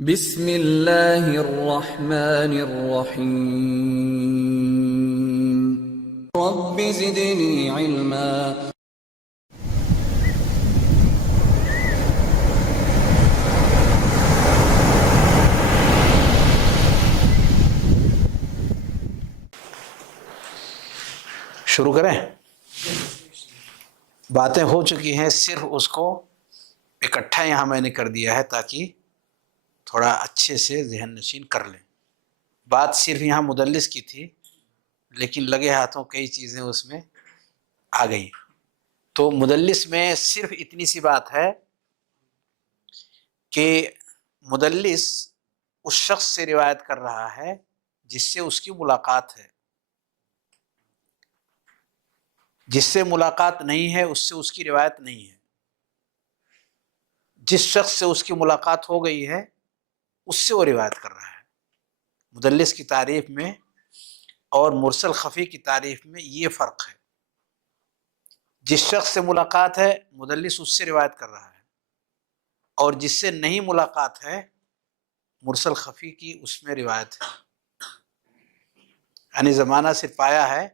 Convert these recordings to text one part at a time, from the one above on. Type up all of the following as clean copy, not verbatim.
بسم اللہ الرحمن الرحیم رب زدنی علما۔ شروع کریں؟ باتیں ہو چکی ہیں، صرف اس کو اکٹھا یہاں میں نے کر دیا ہے تاکہ تھوڑا اچھے سے ذہن نشین کر لیں۔ بات صرف یہاں مدلس کی تھی، لیکن لگے ہاتھوں کئی چیزیں اس میں آ گئیں۔ تو مدلس میں صرف اتنی سی بات ہے کہ مدلس اس شخص سے روایت کر رہا ہے جس سے اس کی ملاقات ہے، جس سے ملاقات نہیں ہے اس سے اس کی روایت نہیں ہے۔ جس شخص سے اس کی ملاقات ہو گئی ہے اس سے وہ روایت کر رہا ہے۔ مدلس کی تعریف میں اور مرسل خفی کی تعریف میں یہ فرق ہے۔ جس شخص سے ملاقات ہے مدلس اس سے روایت کر رہا ہے، اور جس سے نہیں ملاقات ہے مرسل خفی کی اس میں روایت ہے، یعنی زمانہ صرف پایا ہے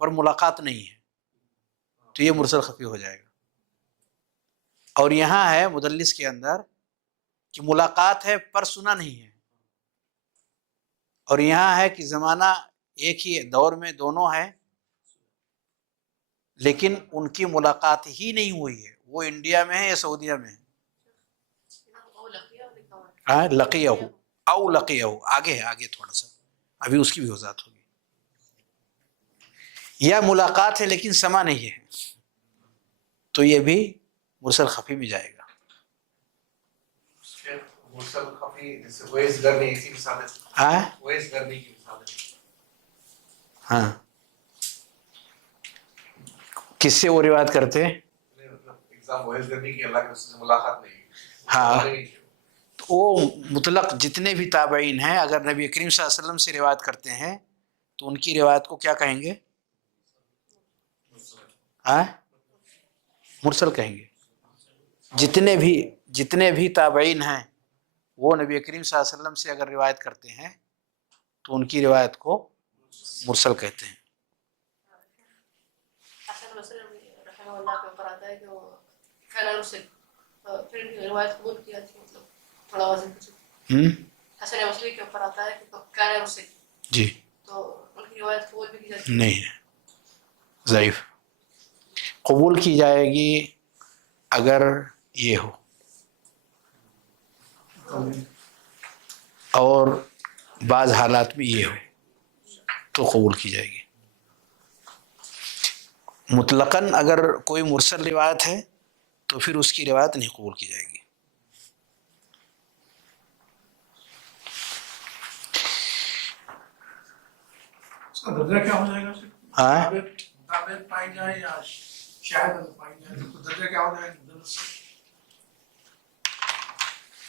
پر ملاقات نہیں ہے، تو یہ مرسل خفی ہو جائے گا۔ اور یہاں ہے مدلس کے اندر کہ ملاقات ہے پر سنا نہیں ہے، اور یہاں ہے کہ زمانہ ایک ہی دور میں دونوں ہے لیکن ان کی ملاقات ہی نہیں ہوئی ہے۔ وہ انڈیا میں ہے یا سعودیہ میں ہے؟ ہاں، لقیہ او لقیہ، آگے ہے، آگے تھوڑا سا ابھی اس کی بھی وضاحت ہوگی۔ یا ملاقات ہے لیکن سما نہیں ہے، تو یہ بھی مرسل خفی میں جائے گا۔ مرسل خفی جیسے ویس کرنے اسی مثال ہے، ہاں ویس کرنے کی مثال ہے۔ ہاں، کس سے وہ روایت کرتے ہیں؟ مطلب ایگزام ویس کرنے کی، اللہ کے رسول سے ملاقات نہیں۔ ہاں، وہ مطلق جتنے بھی تابعین ہیں اگر نبی کریم صلی اللہ علیہ وسلم سے روایت کرتے ہیں تو ان کی روایت کو کیا کہیں گے؟ ہاں، مرسل کہیں گے۔ جتنے بھی تابعین ہیں وہ نبی کریم صلی اللہ علیہ وسلم سے اگر روایت کرتے ہیں تو ان کی روایت کو مرسل کہتے ہیں۔ حسن بصری رحمہ اللہ کے اوپر آتا ہے کہ وہ کانا رسل، پھر روایت قبول کی جاتی ہے، مطلب تھوڑا وزن کچھ۔ حسن بصری کے اوپر آتا ہے کہ کانا رسل، جی، تو ان کی روایت قبول بھی کی جاتی ہے؟ نہیں ہے، ضعیف۔ قبول کی جائے گی اگر یہ ہو، اور بعض حالات میں یہ ہو تو قبول کی جائے گی۔ مطلقاً اگر کوئی مرسل روایت ہے تو پھر اس کی روایت نہیں قبول کی جائے گی۔ اس کا درجہ کیا ہو جائے گا؟ ہاں، مطابق پائی جائے یا شاید پائی جائے تو درجہ کیا ہو جائے گا؟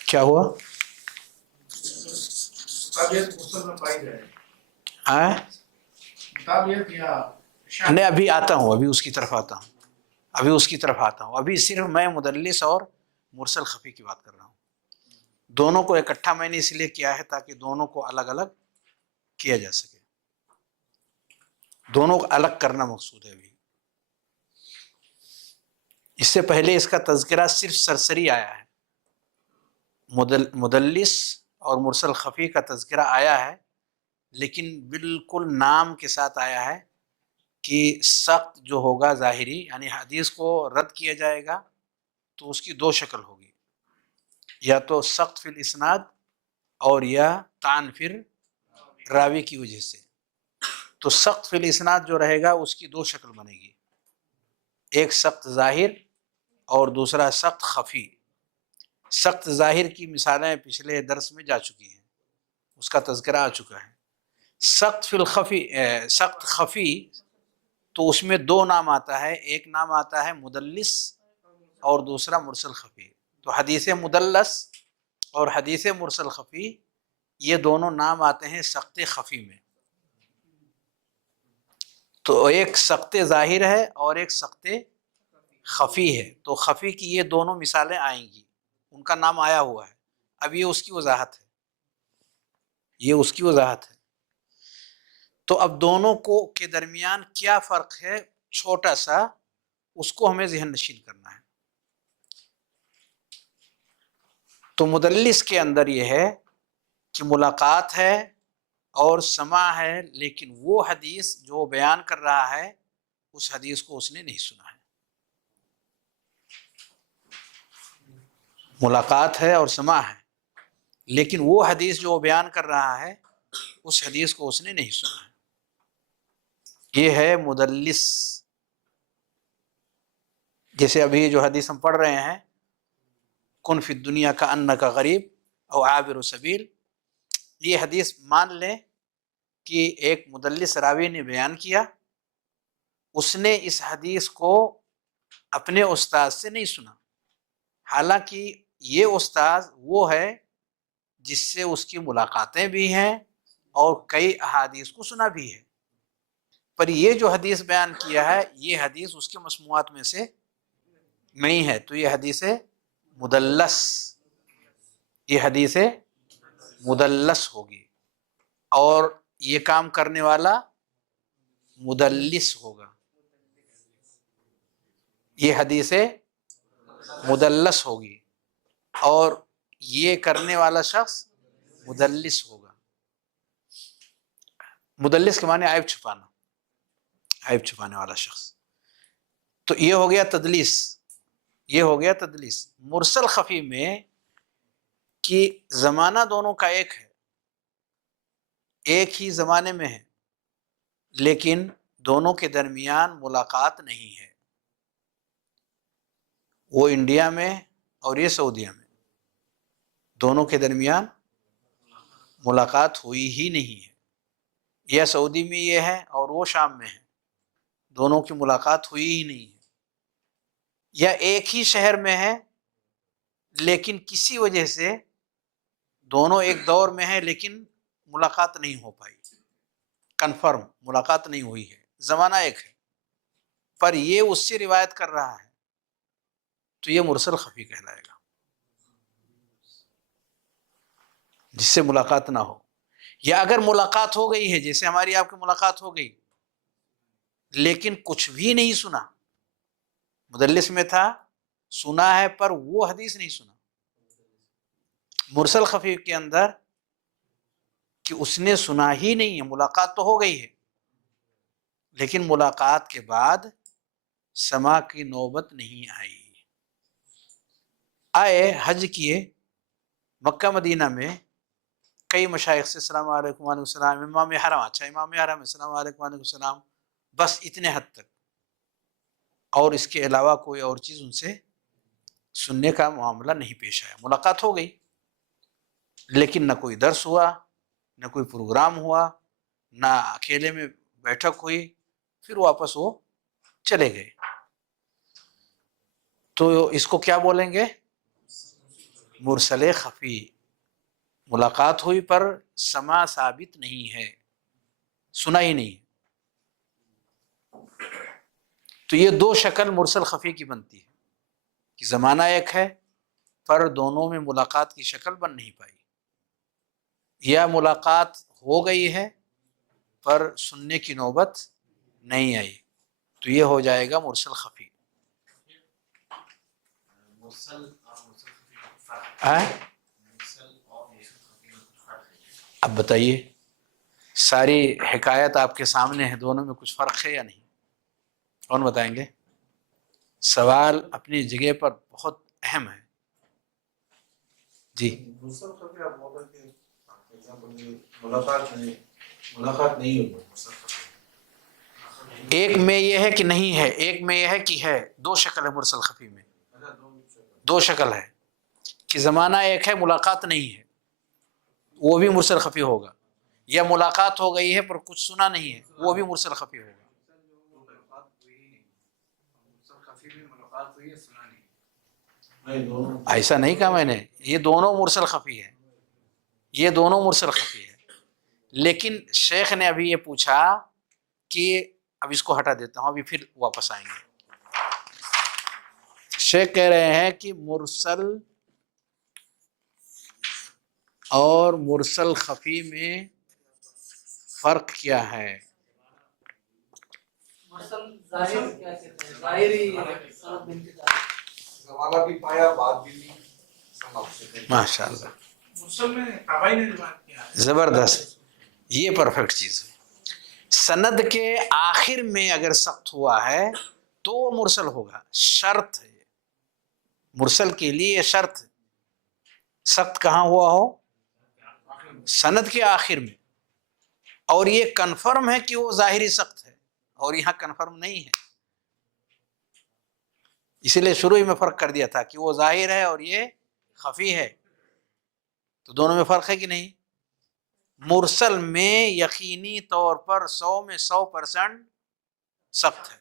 کیا ہوا؟ مطابق مسلم میں پائی جائے، ہاں، مطابق یا نہیں، ابھی آتا ہوں، ابھی اس کی طرف آتا ہوں۔ ابھی صرف میں مدلس اور مرسل خفی کی بات کر رہا ہوں۔ دونوں کو اکٹھا میں نے اس لیے کیا ہے تاکہ دونوں کو الگ الگ کیا جا سکے، دونوں کو الگ کرنا مقصود ہے۔ ابھی اس سے پہلے اس کا تذکرہ صرف سرسری آیا ہے، مدلس اور مرسل خفی کا تذکرہ آیا ہے، لیکن بالکل نام کے ساتھ آیا ہے کہ سخت جو ہوگا ظاہری، یعنی حدیث کو رد کیا جائے گا تو اس کی دو شکل ہوگی، یا تو سخت فی الاسناد اور یا طعن فی راوی کی وجہ سے۔ تو سخت فی الاسناد جو رہے گا اس کی دو شکل بنے گی، ایک سخت ظاہر اور دوسرا سخت خفی۔ سخت ظاہر کی مثالیں پچھلے درس میں جا چکی ہیں، اس کا تذکرہ آ چکا ہے۔ سخت خفی تو اس میں دو نام آتا ہے، ایک نام آتا ہے مدلس اور دوسرا مرسل خفی۔ تو حدیث مدلس اور حدیث مرسل خفی یہ دونوں نام آتے ہیں سخت خفی میں۔ تو ایک سخت ظاہر ہے اور ایک سخت خفی ہے، تو خفی کی یہ دونوں مثالیں آئیں گی، ان کا نام آیا ہوا ہے۔ اب یہ اس کی وضاحت ہے، یہ اس کی وضاحت ہے۔ تو اب دونوں کو کے درمیان کیا فرق ہے چھوٹا سا، اس کو ہمیں ذہن نشین کرنا ہے۔ تو مدلس کے اندر یہ ہے کہ ملاقات ہے اور سماع ہے، لیکن وہ حدیث جو بیان کر رہا ہے اس حدیث کو اس نے نہیں سنا ہے۔ ملاقات ہے اور سماع ہے، لیکن وہ حدیث جو بیان کر رہا ہے اس حدیث کو اس نے نہیں سنا ہے۔ یہ ہے مدلس۔ جیسے ابھی جو حدیث ہم پڑھ رہے ہیں، کن فی الدنیا کا انک غریب او عابر سبیل، یہ حدیث مان لیں کہ ایک مدلس راوی نے بیان کیا، اس نے اس حدیث کو اپنے استاد سے نہیں سنا، حالانکہ یہ استاد وہ ہے جس سے اس کی ملاقاتیں بھی ہیں اور کئی احادیث کو سنا بھی ہے، پر یہ جو حدیث بیان کیا ہے یہ حدیث اس کے مسموعات میں سے نہیں ہے، تو یہ حدیث مدلس، یہ حدیث مدلس ہوگی، اور یہ کام کرنے والا مدلس ہوگا۔ یہ حدیث مدلس ہوگی اور یہ کرنے والا شخص مدلس ہوگا۔ مدلس کے معنی عیب چھپانا، عیب چھپانے والا شخص۔ تو یہ ہو گیا تدلیس، یہ ہو گیا تدلیس۔ مرسل خفی میں کہ زمانہ دونوں کا ایک ہے، ایک ہی زمانے میں ہے، لیکن دونوں کے درمیان ملاقات نہیں ہے، وہ انڈیا میں اور یہ سعودیہ میں، دونوں کے درمیان ملاقات ہوئی ہی نہیں ہے، یا سعودی میں یہ ہے اور وہ شام میں ہے، دونوں کی ملاقات ہوئی ہی نہیں ہے، یا ایک ہی شہر میں ہے لیکن کسی وجہ سے دونوں ایک دور میں ہیں لیکن ملاقات نہیں ہو پائی، کنفرم ملاقات نہیں ہوئی ہے، زمانہ ایک ہے پر یہ اس سے روایت کر رہا ہے، تو یہ مرسل خفی کہلائے گا، جس سے ملاقات نہ ہو۔ یا اگر ملاقات ہو گئی ہے، جیسے ہماری آپ کی ملاقات ہو گئی لیکن کچھ بھی نہیں سنا، مدلس میں تھا، سنا ہے پر وہ حدیث نہیں سنا۔ مرسل خفی کے اندر کہ اس نے سنا ہی نہیں ہے، ملاقات تو ہو گئی ہے لیکن ملاقات کے بعد سماع کی نوبت نہیں آئی۔ آئے حج کیے مکہ مدینہ میں، کئی مشائخ سے السلام علیکم وعلیکم السلام، امام حرم، اچھا امام حرم السلام علیکم وعلیکم السلام، بس اتنے حد تک، اور اس کے علاوہ کوئی اور چیز ان سے سننے کا معاملہ نہیں پیش آیا۔ ملاقات ہو گئی لیکن نہ کوئی درس ہوا، نہ کوئی پروگرام ہوا، نہ اکیلے میں بیٹھک ہوئی، پھر واپس وہ چلے گئے۔ تو اس کو کیا بولیں گے؟ مرسل خفی۔ ملاقات ہوئی پر سماع ثابت نہیں ہے، سنا ہی نہیں۔ تو یہ دو شکل مرسل خفی کی بنتی ہے کہ زمانہ ایک ہے پر دونوں میں ملاقات کی شکل بن نہیں پائی، یا ملاقات ہو گئی ہے پر سننے کی نوبت نہیں آئی، تو یہ ہو جائے گا مرسل خفی۔ اب بتائیے، ساری حکایت آپ کے سامنے ہے، دونوں میں کچھ فرق ہے یا نہیں؟ کون بتائیں گے؟ سوال اپنی جگہ پر بہت اہم ہے۔ جی مرسل خفی آپ بول رہے کہ ملاقات نہیں ہوگی مرسل خفی، ایک میں یہ ہے کہ نہیں ہے، ایک میں یہ ہے کہ ہے، دو شکل ہے مرسل خفی میں، دو شکل ہے کہ زمانہ ایک ہے ملاقات نہیں ہے، وہ بھی مرسل خفی ہوگا، یا ملاقات ہو گئی ہے پر کچھ سنا نہیں ہے، وہ بھی مرسل خفی ہوگا۔ ایسا نہیں کہا میں نے، یہ دونوں مرسل خفی ہے، یہ دونوں مرسل خفی ہے، لیکن شیخ نے ابھی یہ پوچھا کہ اب اس کو ہٹا دیتا ہوں، ابھی پھر واپس آئیں گے۔ شیخ کہہ رہے ہیں کہ مرسل اور مرسل خفی میں فرق کیا ہے؟ زمانہ بھی پایا، بات بھی نہیں، ماشاء اللہ، مرسل میں تابعی نے روایت کیا ہے. زبردست، یہ پرفیکٹ چیز ہے. سند کے آخر میں اگر سخت ہوا ہے تو وہ مرسل ہوگا، شرط ہے مرسل کے لیے، یہ شرط ہے. سخت کہاں ہوا ہو؟ سند کے آخر میں. اور یہ کنفرم ہے کہ وہ ظاہری سخت ہے، اور یہاں کنفرم نہیں ہے، اسی لیے شروع میں فرق کر دیا تھا کہ وہ ظاہر ہے اور یہ خفی ہے. تو دونوں میں فرق ہے کہ نہیں؟ مرسل میں یقینی طور پر 100 میں 100% سخت ہے،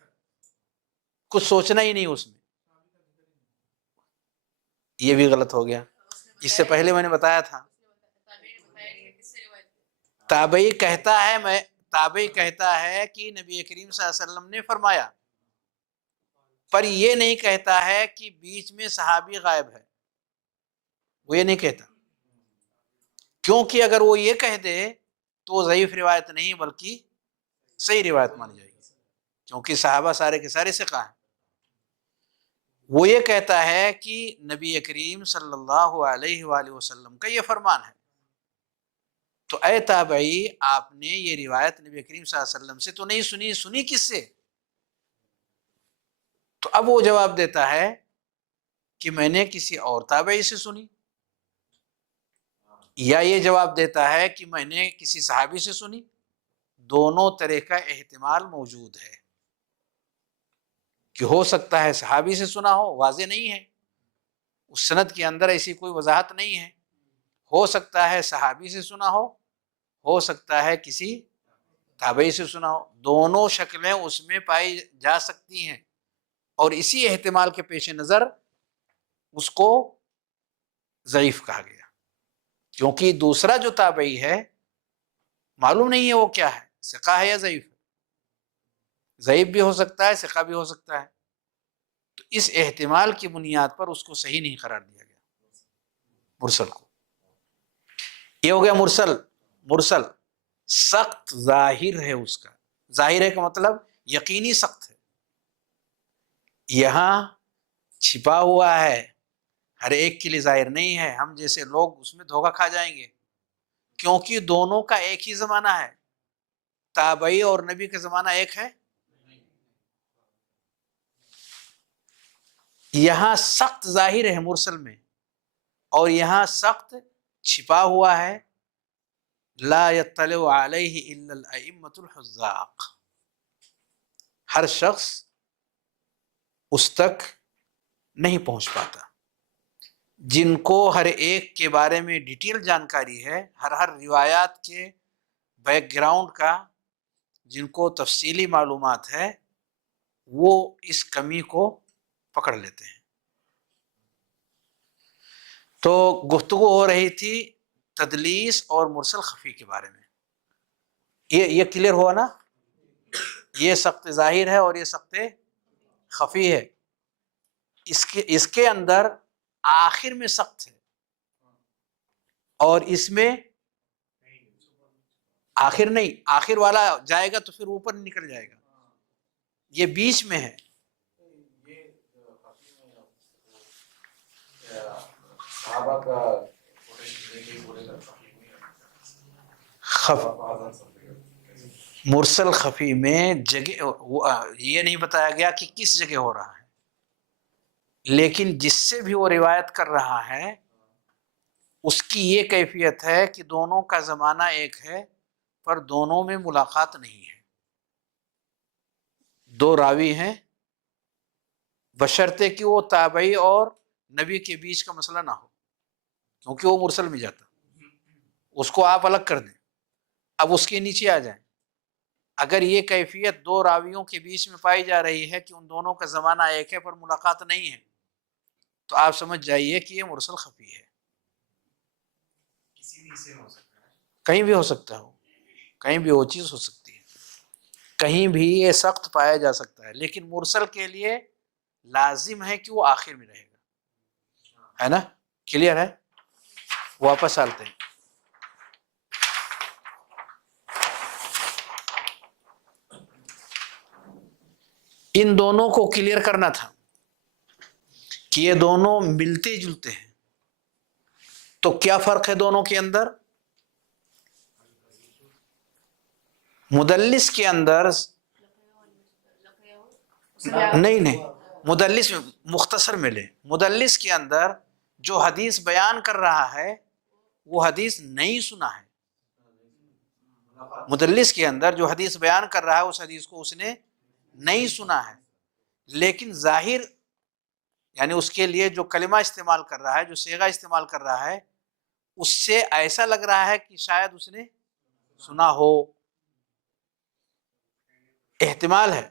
کچھ سوچنا ہی نہیں اس میں. یہ بھی غلط ہو گیا. اس سے پہلے میں نے بتایا تھا تابعی کہتا ہے کہ نبی کریم صلی اللہ علیہ وسلم نے فرمایا، پر یہ نہیں کہتا ہے کہ بیچ میں صحابی غائب ہے، وہ یہ نہیں کہتا، کیونکہ اگر وہ یہ کہہ دے تو ضعیف روایت نہیں بلکہ صحیح روایت مانی جائے گی، کیونکہ صحابہ سارے کے سارے ثقہ ہیں. وہ یہ کہتا ہے کہ نبی کریم صلی اللہ علیہ وآلہ وسلم کا یہ فرمان ہے، تو اے تابعی آپ نے یہ روایت نبی کریم صلی اللہ علیہ وسلم سے تو نہیں سنی کس سے؟ تو اب وہ جواب دیتا ہے کہ میں نے کسی اور تابعی سے سنی، یا یہ جواب دیتا ہے کہ میں نے کسی صحابی سے سنی. دونوں طرح کا احتمال موجود ہے، کہ ہو سکتا ہے صحابی سے سنا ہو، واضح نہیں ہے، اس سند کے اندر ایسی کوئی وضاحت نہیں ہے. ہو سکتا ہے صحابی سے سنا ہو سکتا ہے کسی تابعی سے سنا ہو. دونوں شکلیں اس میں پائی جا سکتی ہیں، اور اسی احتمال کے پیش نظر اس کو ضعیف کہا گیا، کیونکہ دوسرا جو تابعی ہے معلوم نہیں ہے وہ کیا ہے، ثقہ ہے یا ضعیف ہے. ضعیف بھی ہو سکتا ہے، ثقہ بھی ہو سکتا ہے. تو اس احتمال کی بنیاد پر اس کو صحیح نہیں قرار دیا گیا مرسل کو. یہ ہو گیا مرسل سخت ظاہر ہے، اس کا ظاہر ہے کا مطلب یقینی سخت ہے. یہاں چھپا ہوا ہے، ہر ایک کے لیے ظاہر نہیں ہے. ہم جیسے لوگ اس میں دھوکہ کھا جائیں گے، کیونکہ دونوں کا ایک ہی زمانہ ہے. تابعی اور نبی کا زمانہ ایک ہے. یہاں سخت ظاہر ہے مرسل میں، اور یہاں سخت چھپا ہوا ہے. لا يطلع علیہ الا الائمۃ الحذاق، ہر شخص اس تک نہیں پہنچ پاتا. جن کو ہر ایک کے بارے میں ڈیٹیل جانکاری ہے، ہر روایات کے بیک گراؤنڈ کا جن کو تفصیلی معلومات ہے، وہ اس کمی کو پکڑ لیتے ہیں. تو گفتگو ہو رہی تھی تدلیس اور مرسل خفی کے بارے میں. یہ کلیئر ہوا نا؟ یہ سخت ظاہر ہے اور یہ سخت خفی ہے. اس کے اندر آخر میں سخت ہے، اور اس میں آخر نہیں، آخر والا جائے گا تو پھر اوپر نکل جائے گا. یہ بیچ میں ہے. صحابہ کا مرسل خفی میں جگہ یہ نہیں بتایا گیا کہ کس جگہ ہو رہا ہے، لیکن جس سے بھی وہ روایت کر رہا ہے اس کی یہ کیفیت ہے کہ دونوں کا زمانہ ایک ہے، پر دونوں میں ملاقات نہیں ہے. دو راوی ہیں، بشرطے کہ وہ تابعی اور نبی کے بیچ کا مسئلہ نہ ہو، کیونکہ وہ مرسل میں جاتا. اس کو آپ الگ کر دیں، اب اس کے نیچے آ جائیں. اگر یہ کیفیت دو راویوں کے بیچ میں پائی جا رہی ہے کہ ان دونوں کا زمانہ ایک ہے پر ملاقات نہیں ہے، تو آپ سمجھ جائیے کہ یہ مرسل خفی ہے. کہیں بھی ہو سکتا ہو، کہیں بھی وہ چیز ہو سکتی ہے، کہیں بھی یہ سخت پایا جا سکتا ہے. لیکن مرسل کے لیے لازم ہے کہ وہ آخر میں رہے گا، ہے نا؟ کلیئر ہے؟ واپس آتے ہیں. ان دونوں کو کلیئر کرنا تھا کہ یہ دونوں ملتے جلتے ہیں. تو کیا فرق ہے دونوں کے اندر؟ مدلس کے اندر نہیں مدلس مختصر میں لیں. مدلس کے اندر جو حدیث بیان کر رہا ہے وہ حدیث نہیں سنا ہے. مدلس کے اندر جو حدیث بیان کر رہا ہے اس حدیث کو اس نے نہیں سنا ہے، لیکن ظاہر یعنی اس کے لیے جو کلمہ استعمال کر رہا ہے، جو صیغہ استعمال کر رہا ہے، اس سے ایسا لگ رہا ہے کہ شاید اس نے سنا ہو. احتمال ہے.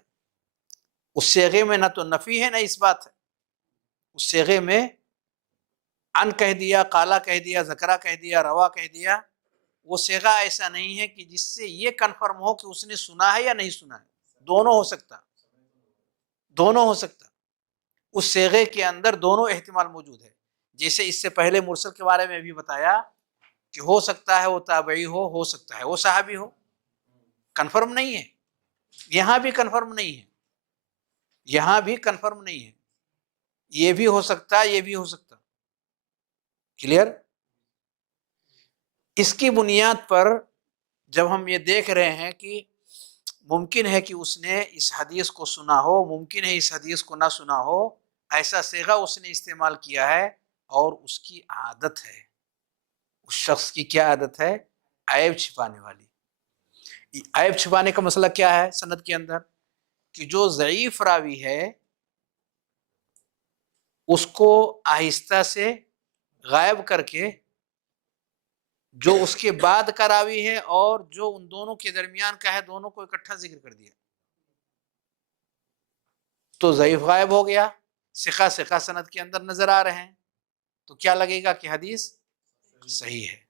اس صیغے میں نہ تو نفی ہے نہ اس بات ہے. اس صیغے میں ان کہہ دیا، قالا کہہ دیا، ذکرہ کہہ دیا، روا کہہ دیا. وہ صیغہ ایسا نہیں ہے کہ جس سے یہ کنفرم ہو کہ اس نے سنا ہے یا نہیں سنا ہے. دونوں ہو سکتا، دونوں ہو سکتا. اس صیغے کے اندر دونوں احتمال موجود ہے. جیسے اس سے پہلے مرسل کے بارے میں بھی بتایا کہ ہو سکتا ہے وہ تابعی ہو سکتا ہے وہ صحابی ہو. کنفرم نہیں ہے. یہاں بھی کنفرم نہیں ہے، یہاں بھی کنفرم نہیں ہے. یہ بھی ہو سکتا، یہ بھی ہو سکتا. کلیئر؟ اس کی بنیاد پر جب ہم یہ دیکھ رہے ہیں کہ ممکن ہے کہ اس نے اس حدیث کو سنا ہو، ممکن ہے اس حدیث کو نہ سنا ہو، ایسا صیغہ اس نے استعمال کیا ہے اور اس کی عادت ہے. اس شخص کی کیا عادت ہے؟ عیب چھپانے والی. عیب چھپانے کا مسئلہ کیا ہے سند کے اندر؟ کہ جو ضعیف راوی ہے اس کو آہستہ سے غائب کر کے جو اس کے بعد کا راوی ہے اور جو ان دونوں کے درمیان کا ہے دونوں کو اکٹھا ذکر کر دیا. تو ضعیف غائب ہو گیا، ثقہ سند کے اندر نظر آ رہے ہیں. تو کیا لگے گا کہ حدیث صحیح ہے.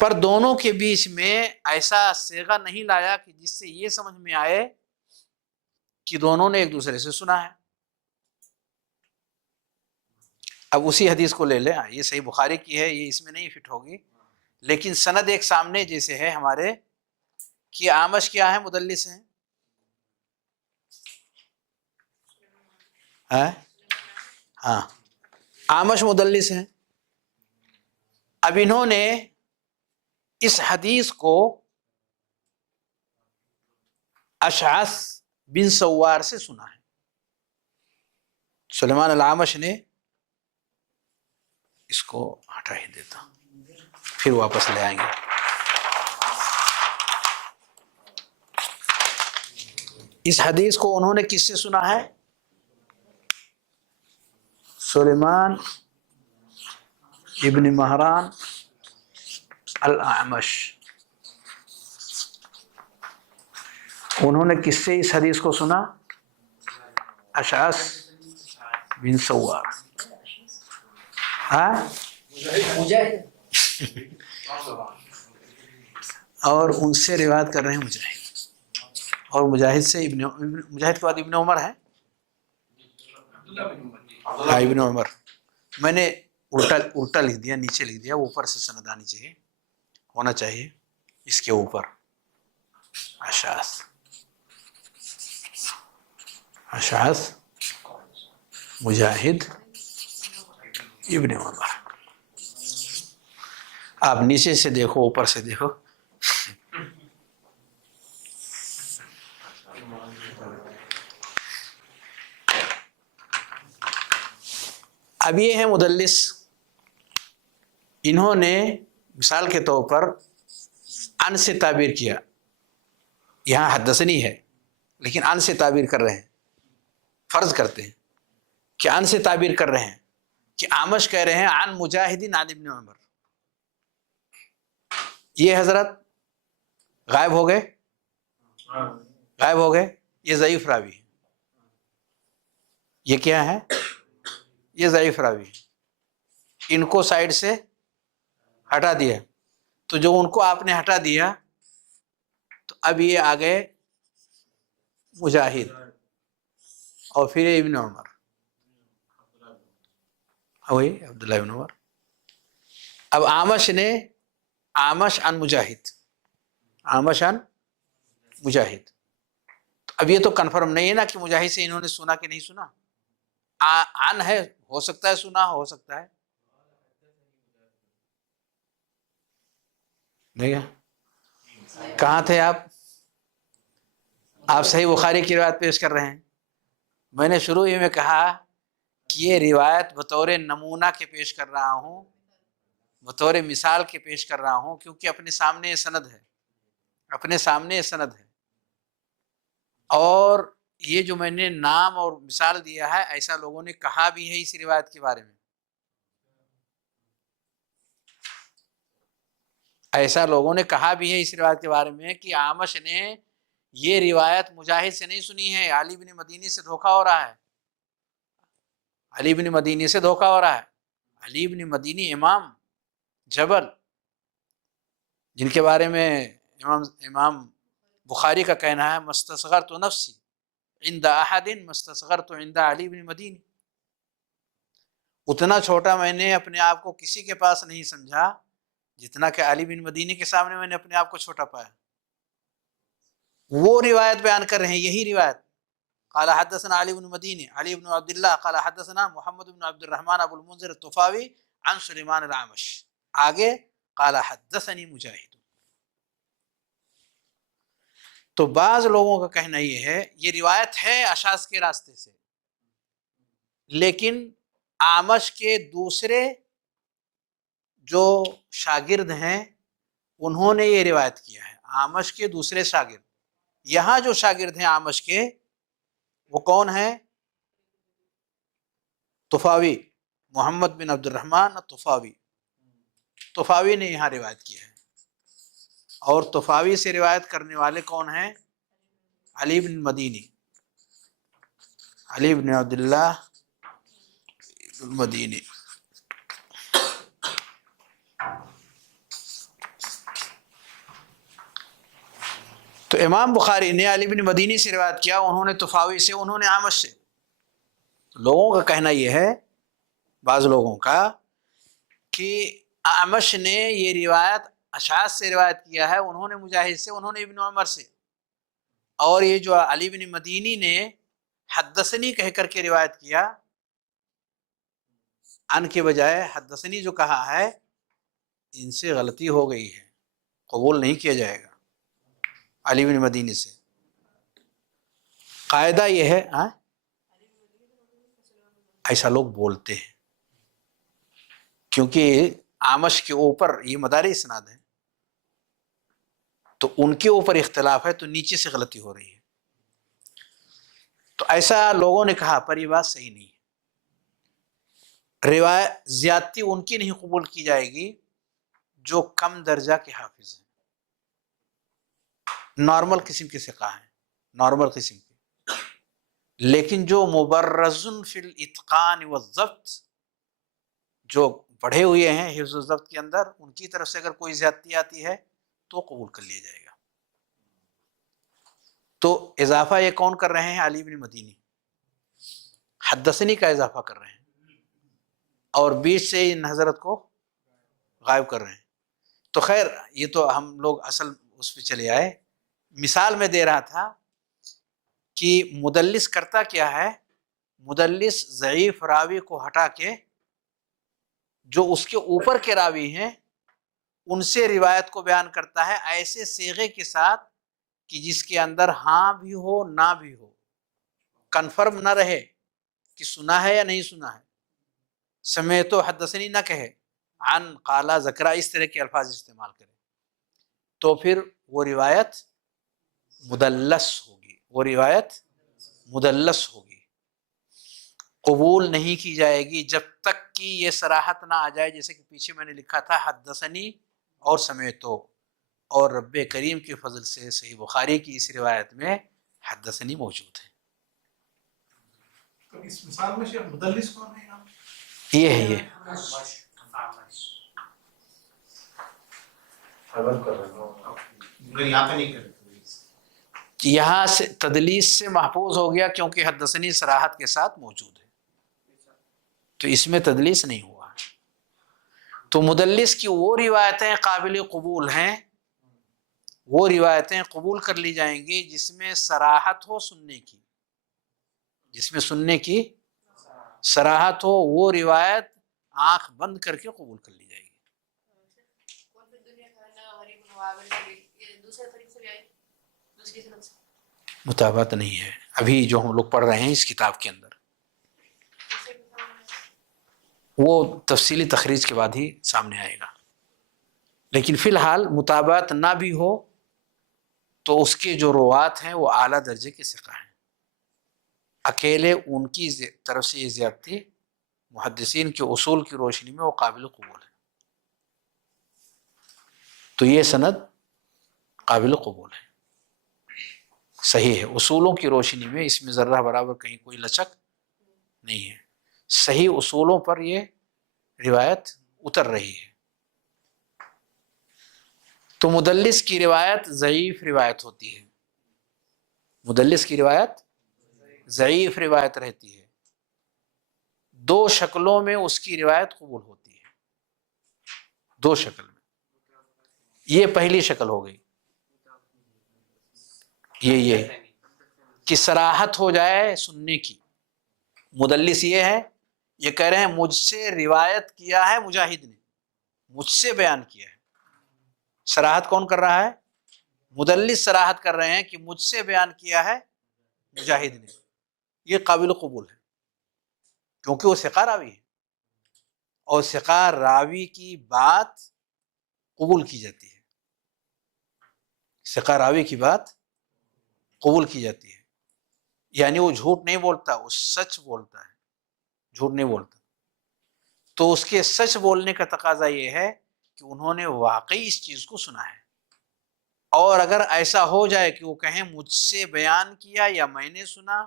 پر دونوں کے بیچ میں ایسا صیغہ نہیں لایا کہ جس سے یہ سمجھ میں آئے کہ دونوں نے ایک دوسرے سے سنا ہے. اب اسی حدیث کو لے لیں، یہ صحیح بخاری کی ہے، یہ اس میں نہیں فٹ ہوگی، لیکن سند ایک سامنے جیسے ہے ہمارے کہ اعمش کیا ہے؟ مدلس ہیں. ہاں، اعمش مدلس ہیں. اب انہوں نے اس حدیث کو اشعث بن سوار سے سنا ہے. سلیمان الاعمش نے اس کو ہٹا ہی دیتا، پھر واپس لے آئیں گے. اس حدیث کو انہوں نے کس سے سنا ہے؟ سلیمان ابن مہران الاعمش. انہوں نے کس سے اس حدیث کو سنا؟ اشعث بن سوار. اور ان سے روایت کر رہے ہیں مجاہد، اور مجاہد سے مجاہد کے بعد ابن عمر ہے. ابن عمر میں نے الٹا لکھ دیا، نیچے لکھ دیا، اوپر سے سند آنی چاہیے، ہونا چاہیے اس کے اوپر. اشعث مجاہد ابن عمر. آپ نیچے سے دیکھو اوپر سے دیکھو. اب یہ ہے مدلس. انہوں نے مثال کے طور پر ان سے تعبیر کیا. یہاں حدثنی ہے لیکن ان سے تعبیر کر رہے ہیں. فرض کرتے ہیں کہ ان سے تعبیر کر رہے ہیں کہ اعمش کہہ رہے ہیں عن مجاہد عن ابن عمر. یہ حضرت غائب ہو گئے، غائب ہو گئے. یہ ضعیف راوی ہے. یہ کیا ہے؟ یہ ضعیف راوی. ان کو سائڈ سے ہٹا دیا. تو جو ان کو آپ نے ہٹا دیا تو اب یہ آ گئے مجاہد اور پھر ابن عمر، وہی عبداللہ ابن عمر. اب اعمش عن مجاہد، اعمش عن مجاہد. اب یہ تو کنفرم نہیں ہے نا کہ مجاہد سے انہوں نے سنا کہ نہیں سنا، عن ہے، ہو سکتا ہے سنا ہو سکتا ہے نہیں۔ کہاں تھے آپ صحیح بخاری کی روایت پیش کر رہے ہیں۔ میں نے شروع ہی میں کہا کہ یہ روایت بطور نمونہ کے پیش کر رہا ہوں، بطور مثال کے پیش کر رہا ہوں، کیونکہ اپنے سامنے یہ سند ہے، اپنے سامنے یہ سند ہے، اور یہ جو میں نے نام اور مثال دیا ہے ایسا لوگوں نے کہا بھی ہے اس روایت کے بارے میں، ایسا لوگوں نے کہا بھی ہے اس روایت کے بارے میں کہ اعمش نے یہ روایت مجاہد سے نہیں سنی ہے، علی بن مدینی سے دھوکہ ہو رہا ہے، علی بن مدینی سے دھوکہ ہو رہا ہے۔ علی بن مدینی امام جبل، جن کے بارے میں امام بخاری کا کہنا ہے مستصغرت نفسی عند احد مستصغرت عند علی بن مدینی، اتنا چھوٹا میں نے اپنے آپ کو کسی کے پاس نہیں سمجھا جتنا کہ علی بن مدینی کے سامنے میں نے اپنے آپ کو چھوٹا پایا۔ وہ روایت بیان کر رہے ہیں، یہی روایت، قال حدثنا علی بن مدینی علی بن عبداللہ قال حدثنا محمد بن عبد الرحمن ابو المنذر الطفاوی عن سلیمان الاعمش، آگے قال حدثنی مجاہد۔ تو بعض لوگوں کا کہنا یہ ہے یہ روایت ہے اشعث کے راستے سے، لیکن اعمش کے دوسرے جو شاگرد ہیں انہوں نے یہ روایت کیا ہے، اعمش کے دوسرے شاگرد، یہاں جو شاگرد ہیں اعمش کے وہ کون ہیں؟ طفاوی، محمد بن عبد الرحمن طفاوی، طفاوی نے یہاں روایت کی ہے، اور طفاوی سے روایت کرنے والے کون ہیں؟ علی بن مدینی، علی بن عبداللہ المدینی۔ تو امام بخاری نے علی بن مدینی سے روایت کیا، انہوں نے طفاوی سے، انہوں نے اعمش سے۔ لوگوں کا کہنا یہ ہے، بعض لوگوں کا، کہ اعمش نے یہ روایت اشعث سے روایت کیا ہے، انہوں نے مجاہد سے، انہوں نے ابن عمر سے، اور یہ جو علی بن مدینی نے حدثنی کہہ کر کے روایت کیا، ان کے بجائے حدثنی جو کہا ہے، ان سے غلطی ہو گئی ہے، قبول نہیں کیا جائے گا علی بن مدینی سے۔ قاعدہ یہ ہے، ایسا لوگ بولتے ہیں کیونکہ اعمش کے اوپر یہ مدار اسناد ہے، تو ان کے اوپر اختلاف ہے، تو نیچے سے غلطی ہو رہی ہے، تو ایسا لوگوں نے کہا، پر یہ بات صحیح نہیں ہے۔ روایت زیادتی ان کی نہیں قبول کی جائے گی جو کم درجہ کے حافظ ہیں، نارمل قسم کے ثقہ ہیں، نارمل قسم کے، لیکن جو مبرز فی الاتقان والضبط، جو پڑھے ہوئے ہیں حفظ و ضبط کے اندر، ان کی طرف سے اگر کوئی زیادتی آتی ہے تو قبول کر لیا جائے گا۔ تو اضافہ یہ کون کر رہے ہیں؟ علی بن مدینی حدثنی کا اضافہ کر رہے ہیں، اور بیچ سے ان حضرت کو غائب کر رہے ہیں۔ تو خیر یہ تو ہم لوگ اصل اس پہ چلے آئے۔ مثال میں دے رہا تھا کہ مدلس کرتا کیا ہے، مدلس ضعیف راوی کو ہٹا کے جو اس کے اوپر کے راوی ہیں ان سے روایت کو بیان کرتا ہے، ایسے صیغے کے ساتھ کہ جس کے اندر ہاں بھی ہو نہ بھی ہو، کنفرم نہ رہے کہ سنا ہے یا نہیں سنا ہے، سمیت و حدثنی نہ کہے، عن قالا ذکرہ، اس طرح کے الفاظ استعمال کرے، تو پھر وہ روایت مدلس ہوگی، وہ روایت مدلس ہوگی، قبول نہیں کی جائے گی جب تک کہ یہ صراحت نہ آ جائے، جیسے کہ پیچھے میں نے لکھا تھا حدثنی اور سمیتو، اور رب کریم کے فضل سے صحیح بخاری کی اس روایت میں حدثنی موجود ہے۔ تو اس مثال میں شیخ مدلس کون ہے؟ یہ ہے، یہ یہاں پہ نہیں کرتے، یہاں سے تدلیس سے محفوظ ہو گیا کیونکہ حدثنی صراحت کے ساتھ موجود ہے، تو اس میں تدلیس نہیں ہوا۔ تو مدلس کی وہ روایتیں قابل قبول ہیں وہ روایتیں قبول کر لی جائیں گی جس میں صراحت ہو سننے کی، جس میں سننے کی صراحت ہو، وہ روایت آنکھ بند کر کے قبول کر لی جائے گی۔ کون سی دنیا کا نا غریب معاون سے یہ دوسرے طریقے سے بھی آئی دوسری طرف سے مطابقت نہیں ہے ابھی جو ہم لوگ پڑھ رہے ہیں اس کتاب کے اندر، دوسرے کتابوں میں وہ تفصیلی تخریج کے بعد ہی سامنے آئے گا۔ لیکن فی الحال مطابقت نہ بھی ہو تو اس کے جو روات ہیں وہ اعلیٰ درجے کے ثقہ ہیں، اکیلے ان کی طرف سے یہ زیادتی محدثین کے اصول کی روشنی میں وہ قابل قبول ہے، تو یہ سند قابل قبول ہے، صحیح ہے، اصولوں کی روشنی میں اس میں ذرہ برابر کہیں کوئی لچک نہیں ہے، صحیح اصولوں پر یہ روایت اتر رہی ہے۔ تو مدلس کی روایت ضعیف روایت ہوتی ہے، مدلس کی روایت ضعیف روایت رہتی ہے، دو شکلوں میں اس کی روایت قبول ہوتی ہے، دو شکل میں، یہ پہلی شکل ہو گئی، یہ کہ صراحت ہو جائے سننے کی، مدلس یہ ہے، یہ کہہ رہے ہیں مجھ سے روایت کیا ہے مجاہد نے، مجھ سے بیان کیا ہے، صراحت کون کر رہا ہے؟ مدلس صراحت کر رہے ہیں کہ مجھ سے بیان کیا ہے مجاہد نے، یہ قابل قبول ہے کیونکہ وہ ثقہ راوی ہے، اور ثقہ راوی کی بات قبول کی جاتی ہے، ثقہ راوی کی بات قبول کی جاتی ہے، یعنی وہ جھوٹ نہیں بولتا، وہ سچ بولتا ہے، جھوٹ نہیں بولتا، تو اس کے سچ بولنے کا تقاضا یہ ہے کہ انہوں نے واقعی اس چیز کو سنا ہے، اور اگر ایسا ہو جائے کہ وہ کہیں مجھ سے بیان کیا یا میں نے سنا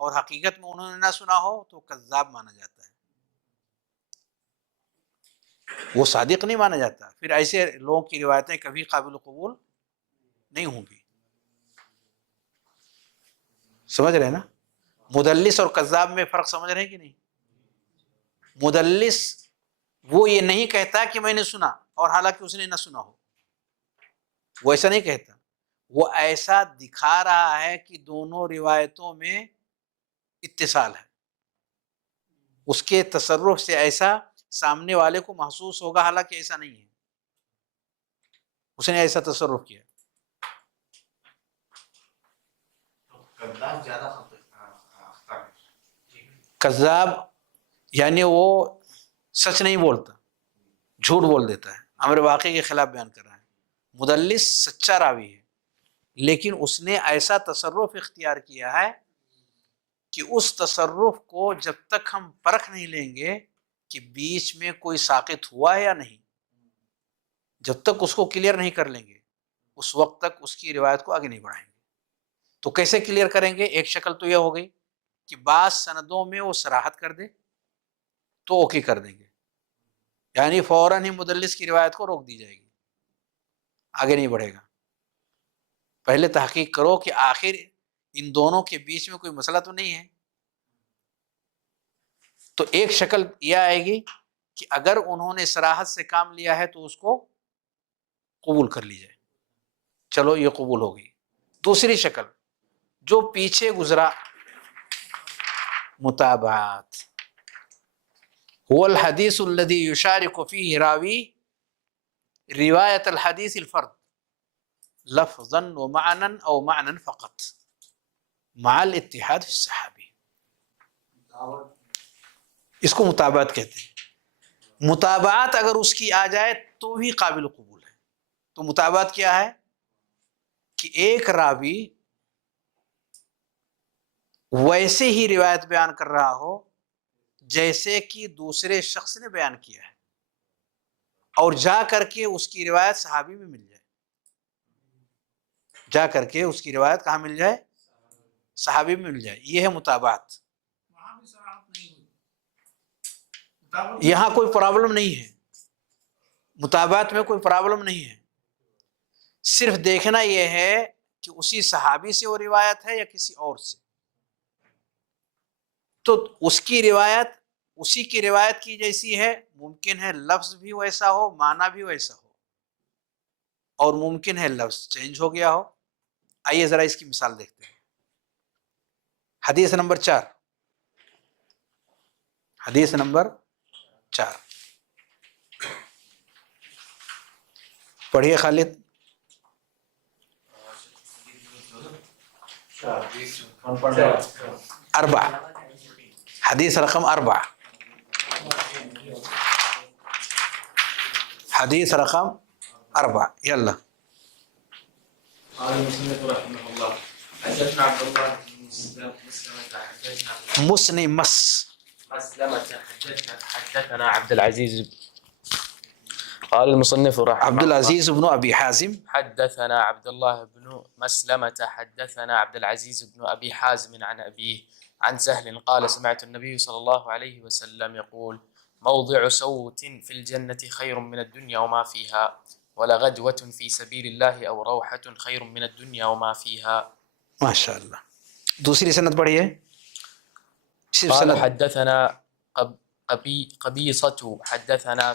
اور حقیقت میں انہوں نے نہ سنا ہو تو کذاب مانا جاتا ہے، وہ صادق نہیں مانا جاتا، پھر ایسے لوگوں کی روایتیں کبھی قابل قبول نہیں ہوں گی، سمجھ رہے ہیں نا؟ مدلس اور کذاب میں فرق سمجھ رہے ہیں کہ نہیں؟ مدلس وہ یہ نہیں کہتا کہ میں نے سنا اور حالانکہ اس نے نہ سنا ہو، وہ ایسا نہیں کہتا، وہ ایسا دکھا رہا ہے کہ دونوں روایتوں میں اتصال ہے، اس کے تصرف سے ایسا سامنے والے کو محسوس ہوگا حالانکہ ایسا نہیں ہے، اس نے ایسا تصرف کیا۔ کذاب یعنی وہ سچ نہیں بولتا، جھوٹ بول دیتا ہے، امر واقعی کے خلاف بیان کر رہا ہے۔ مدلس سچا راوی ہے لیکن اس نے ایسا تصرف اختیار کیا ہے کہ اس تصرف کو جب تک ہم پرکھ نہیں لیں گے کہ بیچ میں کوئی ساقط ہوا ہے یا نہیں، جب تک اس کو کلیئر نہیں کر لیں گے اس وقت تک اس کی روایت کو آگے نہیں بڑھائیں گے۔ تو کیسے کلیئر کریں گے؟ ایک شکل تو یہ ہو گئی کہ بعض سندوں میں وہ صراحت کر دے تو اوکے کر دیں گے، یعنی فوراً ہی مدلس کی روایت کو روک دی جائے گی، آگے نہیں بڑھے گا، پہلے تحقیق کرو کہ آخر ان دونوں کے بیچ میں کوئی مسئلہ تو نہیں ہے۔ تو ایک شکل یہ آئے گی کہ اگر انہوں نے صراحت سے کام لیا ہے تو اس کو قبول کر لی جائے، چلو یہ قبول ہو گئی۔ دوسری شکل جو پیچھے گزرا، متابعات، هو الحدیث الذي يشارك فيه راوی روایت الحدیث الفرد لفظا ومعنا او معنا فقط مع الاتحاد في الصحابی، اس کو متابعت کہتے ہیں۔ متابعت اگر اس کی آ جائے تو بھی قابل قبول ہے۔ تو متابعت کیا ہے؟ کہ ایک راوی ویسے ہی روایت بیان کر رہا ہو جیسے کہ دوسرے شخص نے بیان کیا ہے، اور جا کر کے اس کی روایت صحابی میں مل جائے، جا کر کے اس کی روایت کہاں مل جائے؟ صحابی میں مل جائے، یہ ہے متابعت۔ وہاں بھی صراحت نہیں ہوئی، یہاں کوئی پرابلم نہیں ہے، متابعت میں کوئی پرابلم نہیں ہے، صرف دیکھنا یہ ہے کہ اسی صحابی سے وہ روایت ہے یا کسی اور سے، تو اس کی روایت اسی کی روایت کی جیسی ہے، ممکن ہے لفظ بھی ویسا ہو، معنی بھی ویسا ہو، اور ممکن ہے لفظ چینج ہو گیا ہو. آئیے ذرا اس کی مثال دیکھتے ہیں. حدیث نمبر 4. حدیث نمبر 4 پڑھیے خالد. 4 حدیث رقم 4. حدیث رقم 4 يلا. قال المصنف رحمه الله حدثنا عبد الله بن مسلمة حدثنا عبد العزيز. قال المصنف رحمه عبد العزيز بن أبي حازم حدثنا عبد الله بن مسلمة حدثنا عبد العزيز بن أبي حازم عن أبيه عن سهل قال سمعت النبي صلى الله عليه وسلم يقول موضع صوت في الجنة خير من الدنيا وما فيها ولغدوة في سبيل الله أو روحة خير من الدنيا وما فيها. ما شاء الله. دوسری سند پڑھیے. قال حدثنا قبيصة حدثنا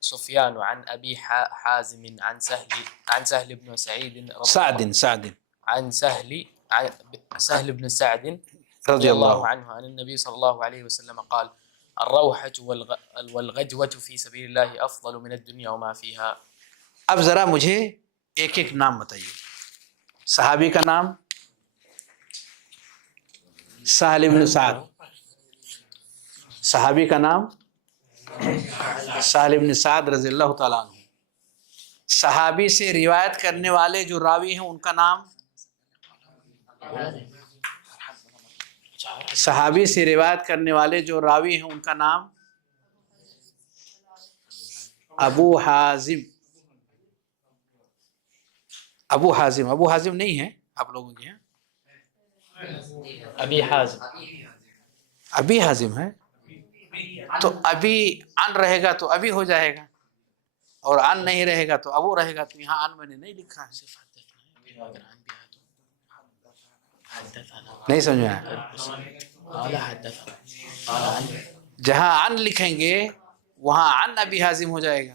سفيان عن أبي حازم عن سهل بن سعيد عن سهل بن سعد رضي الله عنه عن النبي صلى الله عليه وسلم قال الروحة والغدوة في سبيل الله أفضل من الدنيا وما فيها. اب ذرا مجھے ایک ایک نام بتائیے. صحابی کا نام سہل بن سعد. صحابی کا نام سہل بن سعد رضی اللہ تعالیٰ عنہ. صحابی سے روایت کرنے والے جو راوی ہیں ان کا نام صحابی سے روایت کرنے والے جو راوی ہیں ان کا نام ابو حازم. ابو حازم نہیں ہے آپ لوگوں کے یہاں. ابی حازم ہے تو ابھی ان رہے گا تو ابھی ہو جائے گا اور ان نہیں رہے گا تو ابو رہے گا. تو یہاں ان میں نے نہیں لکھا ہے. نہیں سمجھ میں آیا. جہاں ان لکھیں گے وہاں ان ابی حازم ہو جائے گا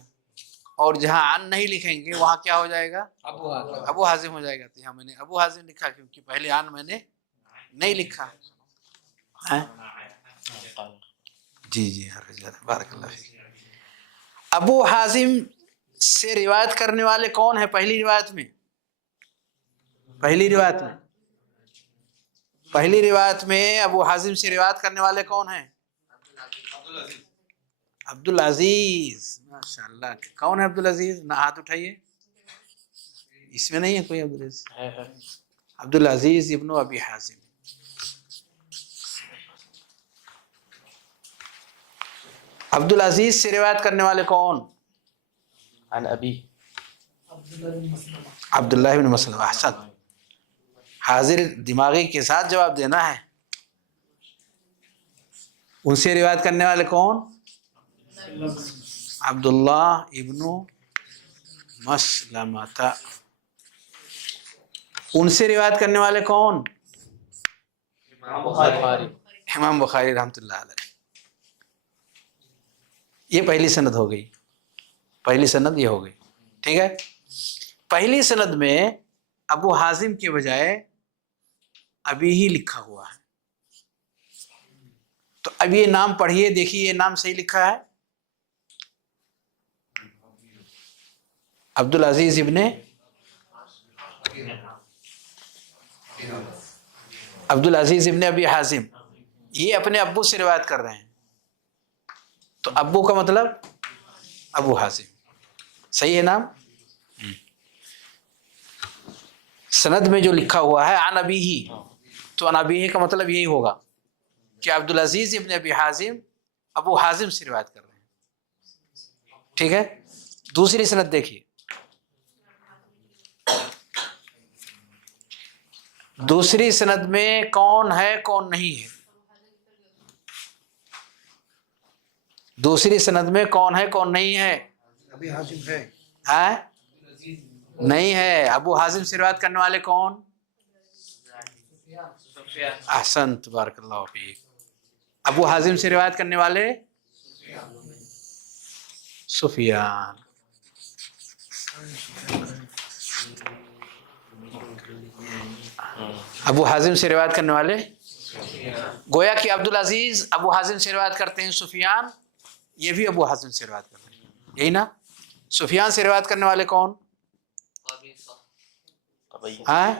اور جہاں ان نہیں لکھیں گے وہاں کیا ہو جائے گا ابو حازم ہو جائے گا. تو یہاں میں نے ابو حازم لکھا کیونکہ پہلے ان میں نے نہیں لکھا. جی بارک اللہ فیک. ابو حازم سے روایت کرنے والے کون ہیں پہلی روایت میں ابو حازم سے روایت کرنے والے کون ہیں؟ عبد العزیز. ماشاء اللہ. کون ہے عبد العزیز؟ نہ ہاتھ اٹھائیے. اس میں نہیں ہے کوئی عبد العزیز. عبد العزیز ابن ابی حازم. عبد العزیز سے روایت کرنے والے کون؟ عن أبي عبداللہ بن مسلمہ. احسن. حاضر دماغی کے ساتھ جواب دینا ہے. ان سے روایت کرنے والے کون؟ عبداللہ ابن مسلمہ. ان سے روایت کرنے والے کون؟ امام بخاری رحمۃ اللہ علیہ. یہ پہلی سند ہو گئی. پہلی سند یہ ہو گئی. ٹھیک ہے. پہلی سند میں ابو حازم کے بجائے ابھی ہی لکھا ہوا ہے. تو اب یہ نام پڑھیے دیکھیے یہ نام صحیح لکھا ہے. عبد العزیز ابن ابی حازم. یہ اپنے ابو سے روایت کر رہے ہیں. تو ابو کا مطلب ابو حازم. صحیح ہے نام. سند میں جو لکھا ہوا ہے عن ابیہ تو عن ابیہ کا مطلب یہی ہوگا کہ عبد العزیز ابن ابی حازم ابو حازم سے روایت کر رہے ہیں. ٹھیک ہے. دوسری سند دیکھیے. دوسری سند میں کون ہے کون نہیں ہے؟ دوسری سند میں کون ہے کون نہیں ہے؟ ابھی حازم ہے. نہیں ہے. ابو حازم سے روایت کرنے والے کون؟ احسنت بارک اللہ فیک. ابو حازم سے روایت کرنے والے سفیان. ابو حازم سے روایت کرنے والے گویا کہ عبد العزیز ابو حازم سے روایت کرتے ہیں، سفیان یہ بھی ابو حازم سے روایت کرتے ہیں، یہی نا؟ سفیان سے روایت کرنے والے کون؟ ہاں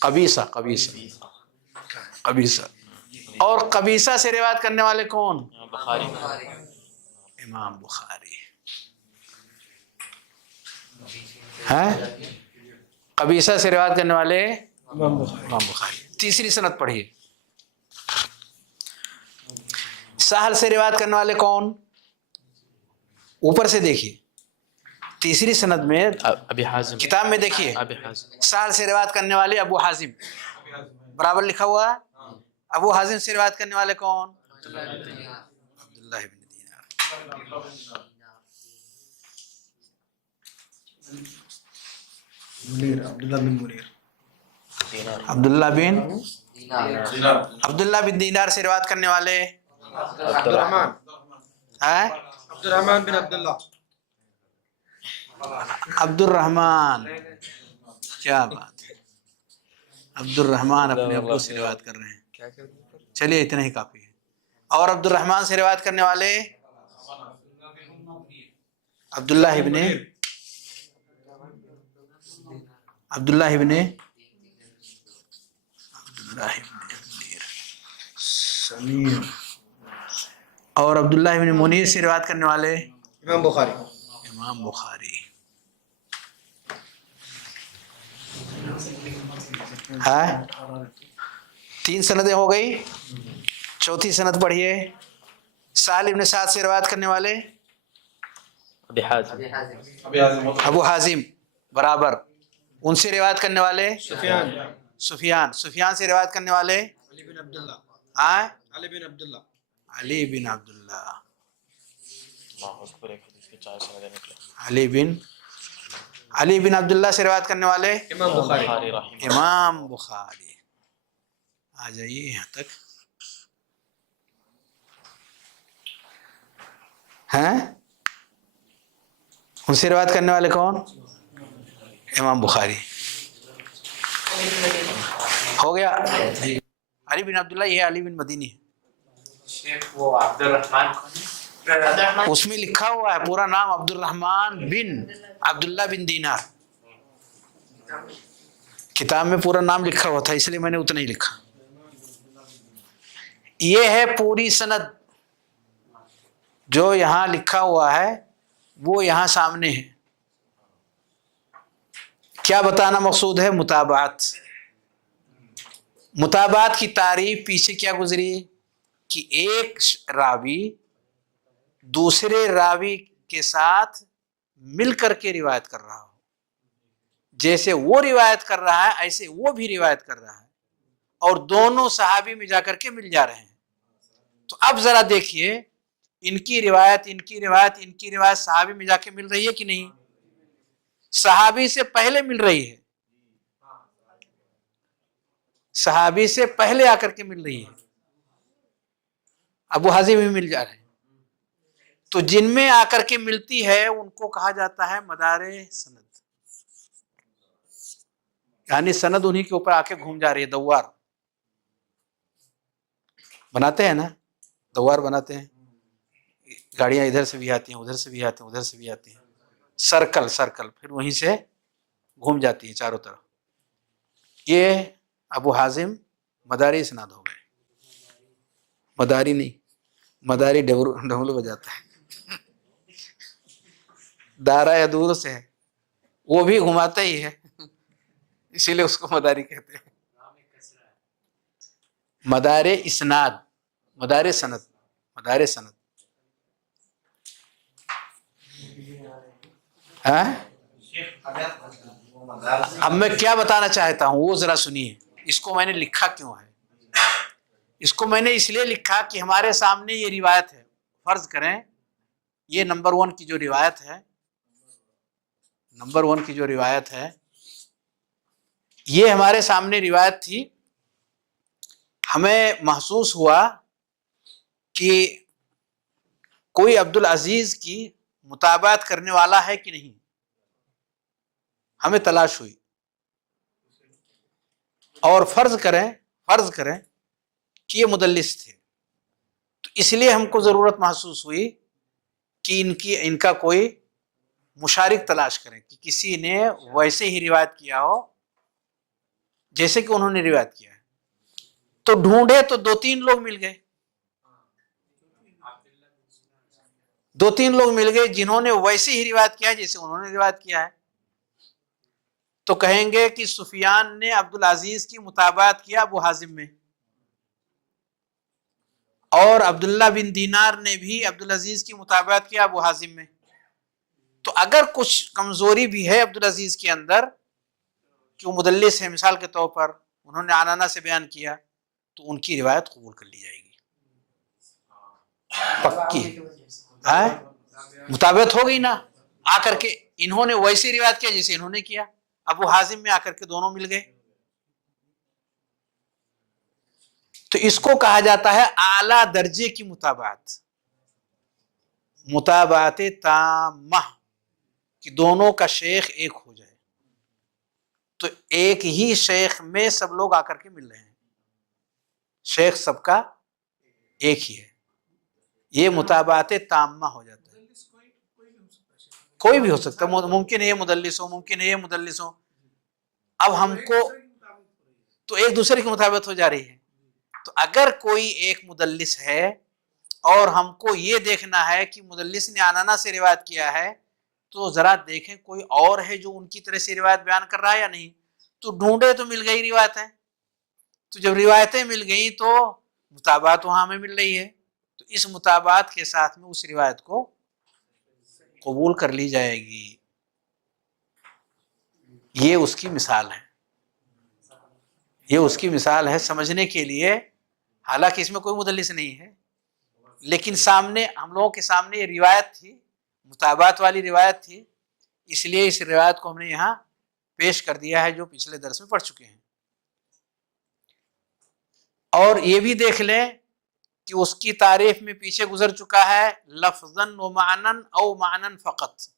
قبیصہ اور قبیصہ سے روایت کرنے والے کون؟ امام بخاری۔ ہاں قبیصہ سے روایت کرنے والے امام بخاری۔ تیسری سند پڑھیے، سہل سے روایت کرنے والے کون؟ اوپر سے دیکھیے تیسری سند میں ابی حازم، کتاب میں دیکھیے ابی حازم، سہل سے روایت کرنے والے ابو حازم برابر لکھا ہوا ہے۔ ابو حازم سے روایت کرنے والے کون؟ عبداللہ بن دینار۔ عبداللہ بن دینار سے روایت کرنے والے عبدالرحمن بن عبداللہ، عبد الرحمن، کیا بات ہے، عبد الرحمن اپنے ابو سے روایت کر رہے ہیں، چلیے اتنا ہی کافی ہے۔ اور عبد الرحمن سے روایت کرنے والے عبداللہ ابن سمیر، اور عبداللہ ابن منیر سے روایت کرنے والے امام بخاری۔ ہاں 3 سندیں ہو گئی، چوتھی سند پڑھیے، سہل ابن سعد سے روایت کرنے والے ابی حازم، ابو حازم برابر، ان سے روایت کرنے والے سفیان سے روایت کرنے والے علی بن عبداللہ، ہاں علی بن عبداللہ، علی بن عبداللہ، اللہ اکبر، ایک حدیث کے 4 سندیں نکلے۔ علی بن عبداللہ سے روایت کرنے والے امام بخاری۔ امام بخاری۔ آ جائیے یہاں تک، ہیں ان سے روایت کرنے والے کون؟ امام بخاری۔ ہو گیا علی بن عبداللہ، یہ علی بن مدینی ہے، اس میں لکھا ہوا ہے پورا نام عبد الرحمن بن عبداللہ بن دینار، کتاب میں پورا نام لکھا ہوا تھا اس لیے میں نے اتنا ہی لکھا۔ یہ ہے پوری سند، جو یہاں لکھا ہوا ہے وہ یہاں سامنے ہے۔ کیا بتانا مقصود ہے؟ مطابعت کی تعریف پیچھے کیا گزری کہ ایک راوی دوسرے راوی کے ساتھ مل کر کے روایت کر رہا ہو، جیسے وہ روایت کر رہا ہے ایسے وہ بھی روایت کر رہا ہے، اور دونوں صحابی میں جا کر کے مل جا رہے ہیں۔ تو اب ذرا دیکھیے ان کی روایت صحابی میں جا کے مل رہی ہے کہ نہیں؟ صحابی سے پہلے مل رہی ہے، صحابی سے پہلے آ کر کے مل رہی ہے، ابو حازم بھی مل جا رہے ہیں۔ تو جن میں آ کر کے ملتی ہے ان کو کہا جاتا ہے مدار سند، یعنی سند انہی کے اوپر آ کے گھوم جا رہی ہے۔ دوار بناتے ہیں نا، دوار بناتے ہیں، گاڑیاں ادھر سے بھی آتی ہیں، ادھر سے بھی آتی ہیں، ادھر سے بھی آتی ہیں، سرکل پھر وہیں سے گھوم جاتی ہے چاروں طرف۔ یہ ابو حازم مداری اسناد ہو گئے، مداری نہیں، مداری ڈھول بجاتا ہے، دارا یا دور سے ہے، وہ بھی گھماتا ہی ہے، اسی لیے اس کو مداری کہتے ہیں۔ مدار اسناد، مدار سند، مدار سند۔ اب میں کیا بتانا چاہتا ہوں وہ ذرا سنیے، اس کو میں نے لکھا کیوں ہے؟ اس کو میں نے اس لیے لکھا کہ ہمارے سامنے یہ روایت ہے، فرض کریں یہ نمبر 1 کی جو روایت ہے، یہ ہمارے سامنے روایت تھی، ہمیں محسوس ہوا کہ کوئی عبد العزیز کی مطابعت کرنے والا ہے کہ نہیں، ہمیں تلاش ہوئی، اور فرض کریں کہ یہ مدلس تھے، تو اس لیے ہم کو ضرورت محسوس ہوئی کہ ان کا کوئی مشارک تلاش کریں، کہ کسی نے ویسے ہی روایت کیا ہو جیسے کہ انہوں نے روایت کیا ہے۔ تو ڈھونڈے تو 2-3 لوگ مل گئے، 2-3 لوگ مل گئے جنہوں نے ویسے ہی روایت کیا ہے جیسے انہوں نے روایت کیا ہے۔ تو کہیں گے کہ سفیان نے عبدالعزیز کی متابعت کیا ابو حازم میں، اور عبداللہ بن دینار نے بھی عبدالعزیز کی متابعت کیا ابو حازم میں۔ تو اگر کچھ کمزوری بھی ہے عبدالعزیز کے اندر کہ وہ مدلس ہے، مثال کے طور پر انہوں نے عنعنہ سے بیان کیا، تو ان کی روایت قبول کر لی جائے گی، پکی مطابقت ہو گئی نا۔ آ کر کے انہوں نے ویسی روایت کیا جیسے انہوں نے کیا، ابو حازم میں آ کر کے دونوں مل گئے، تو اس کو کہا جاتا ہے اعلیٰ درجے کی متابعت، متابعت تامہ، کہ دونوں کا شیخ ایک ہو جائے، تو ایک ہی شیخ میں سب لوگ آ کر کے مل رہے ہیں، شیخ سب کا ایک ہی ہے، یہ متابعت تامہ ہو جاتا ہے۔ کوئی بھی ہو سکتا ہے، ممکن ہے یہ مدلس ہو، ممکن ہے یہ مدلس ہو، اب ہم کو تو ایک دوسرے کی مطابقت ہو جا رہی ہے۔ تو اگر کوئی ایک مدلس ہے اور ہم کو یہ دیکھنا ہے کہ مدلس نے عنعنہ سے روایت کیا ہے، تو ذرا دیکھیں کوئی اور ہے جو ان کی طرح سے روایت بیان کر رہا ہے یا نہیں، تو ڈھونڈے تو مل گئی روایتیں، تو جب روایتیں مل گئیں تو مطابعت وہاں ہمیں مل رہی ہے، تو اس مطابعت کے ساتھ میں اس روایت کو قبول کر لی جائے گی۔ یہ اس کی مثال ہے، یہ اس کی مثال ہے سمجھنے کے لیے، حالانکہ اس میں کوئی مدلس نہیں ہے، لیکن سامنے ہم لوگوں کے سامنے یہ روایت تھی، مطابعت والی روایت تھی، اس لیے اس روایت کو ہم نے یہاں پیش کر دیا ہے جو پچھلے درس میں پڑھ چکے ہیں۔ اور یہ بھی دیکھ لیں کہ اس کی تعریف میں پیچھے گزر چکا ہے لفظاً و معنن او معنن فقط،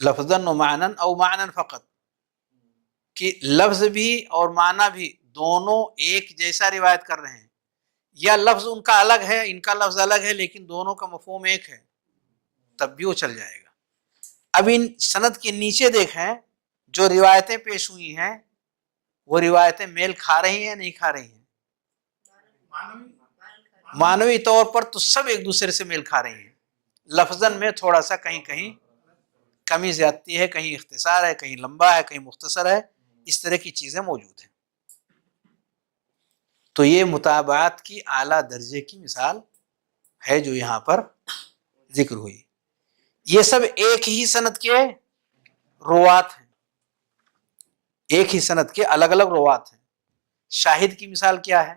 لفظاً و معنن او معنن فقط، کہ لفظ بھی اور معنی بھی دونوں ایک جیسا روایت کر رہے ہیں، یا لفظ ان کا الگ ہے، ان کا لفظ الگ ہے، لیکن دونوں کا مفہوم ایک ہے، تب بھی وہ چل جائے گا۔ اب ان سند کے نیچے دیکھیں جو روایتیں پیش ہوئی ہیں، وہ روایتیں میل کھا رہی ہیں یا نہیں کھا رہی ہیں؟ معنوی طور پر تو سب ایک دوسرے سے میل کھا رہی ہیں، لفظاً میں تھوڑا سا کہیں کہیں کمی زیادتی ہے، کہیں اختصار ہے، کہیں لمبا ہے، کہیں مختصر ہے، اس طرح کی چیزیں موجود ہیں۔ تو یہ متابعت کی اعلیٰ درجے کی مثال ہے جو یہاں پر ذکر ہوئی۔ یہ سب ایک ہی سند کے روات ہیں، ایک ہی سند کے الگ الگ روات ہیں۔ شاہد کی مثال کیا ہے؟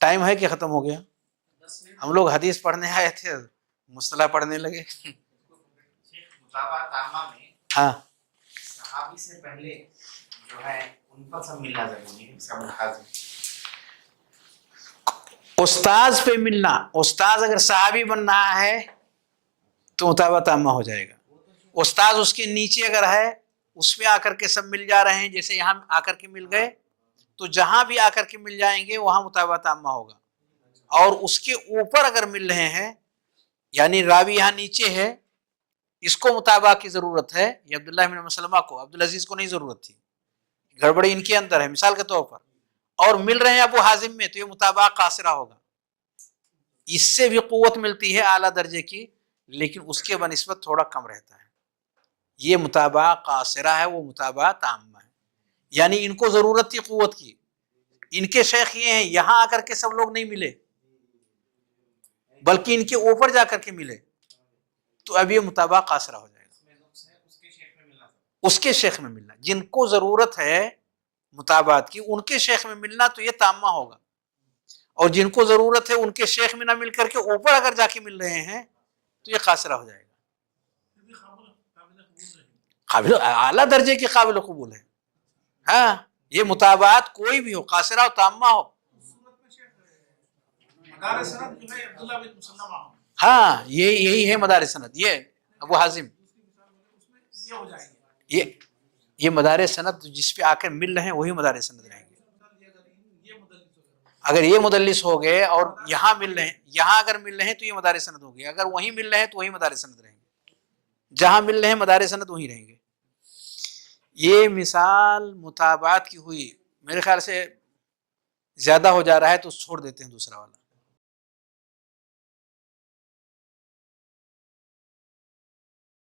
ٹائم ہے کہ ختم ہو گیا؟ ہم لوگ حدیث پڑھنے آئے تھے، مصطلح پڑھنے لگے۔ ہاں، صحابی سے پہلے جو ہے ان پر سب ملنا ضروری ہے، سب حاضر۔ استاذ پہ ملنا، استاذ اگر صحابی بن رہا ہے تو مطابقت عامہ ہو جائے گا، استاذ اس کے نیچے اگر ہے اس میں آ کر کے سب مل جا رہے ہیں، جیسے یہاں آ کر کے مل گئے، تو جہاں بھی آ کر کے مل جائیں گے وہاں مطابقت عامہ ہوگا۔ اور اس کے اوپر اگر مل رہے ہیں، یعنی راوی یہاں نیچے ہے، اس کو مطابقت کی ضرورت ہے، یہ عبداللہ بن مسلمہ کو، عبدالعزیز کو نہیں ضرورت تھی، گڑبڑی ان کے اندر ہے مثال کے طور پر، اور مل رہے ہیں ابو حازم میں، تو یہ مطابقت قاصرہ ہوگا۔ اس سے بھی قوت ملتی ہے اعلیٰ درجے کی، لیکن اس کے بنسبت تھوڑا کم رہتا ہے۔ یہ مطابقت قاصرہ ہے، وہ مطابقت عامہ ہے، یعنی ان کو ضرورت تھی قوت کی، ان کے شیخ یہ ہیں، یہاں آ کر کے سب لوگ نہیں ملے بلکہ ان کے اوپر جا کر کے ملے، تو اب یہ مطابقت قاصرہ ہو جائے گا۔ اس کے شیخ میں ملنا، جن کو ضرورت ہے مطابقت کی ان کے شیخ میں ملنا، تو یہ تامہ ہوگا، اور جن کو ضرورت ہے ان کے شیخ میں نہ مل کر کے اوپر اگر جا کے مل رہے ہیں تو یہ قاصرہ ہو جائے گا۔ قابل اعلیٰ درجے کے قابل قبول ہے، ہاں، یہ مطابقت کوئی بھی ہو، قاصرہ ہو تامہ ہو، مدار سند جو ہے عبداللہ بن مسلمہ، ہاں یہی ہے مدار سند، یہ ابو حازم، پیچھے ہو جائیں گے. یہ مدار سند جس پہ آ کر مل رہے ہیں وہی مدار سند رہیں گے. اگر یہ مدلس ہو گئے اور یہاں مل رہے ہیں، یہاں اگر مل رہے ہیں تو یہ مدار سند ہو گئے، اگر وہیں مل رہے ہیں تو وہی مدار سند رہیں گے، جہاں مل رہے ہیں مدار سند وہیں رہیں گے. یہ مثال متابعت کی ہوئی، میرے خیال سے زیادہ ہو جا رہا ہے تو چھوڑ دیتے ہیں دوسرا والا.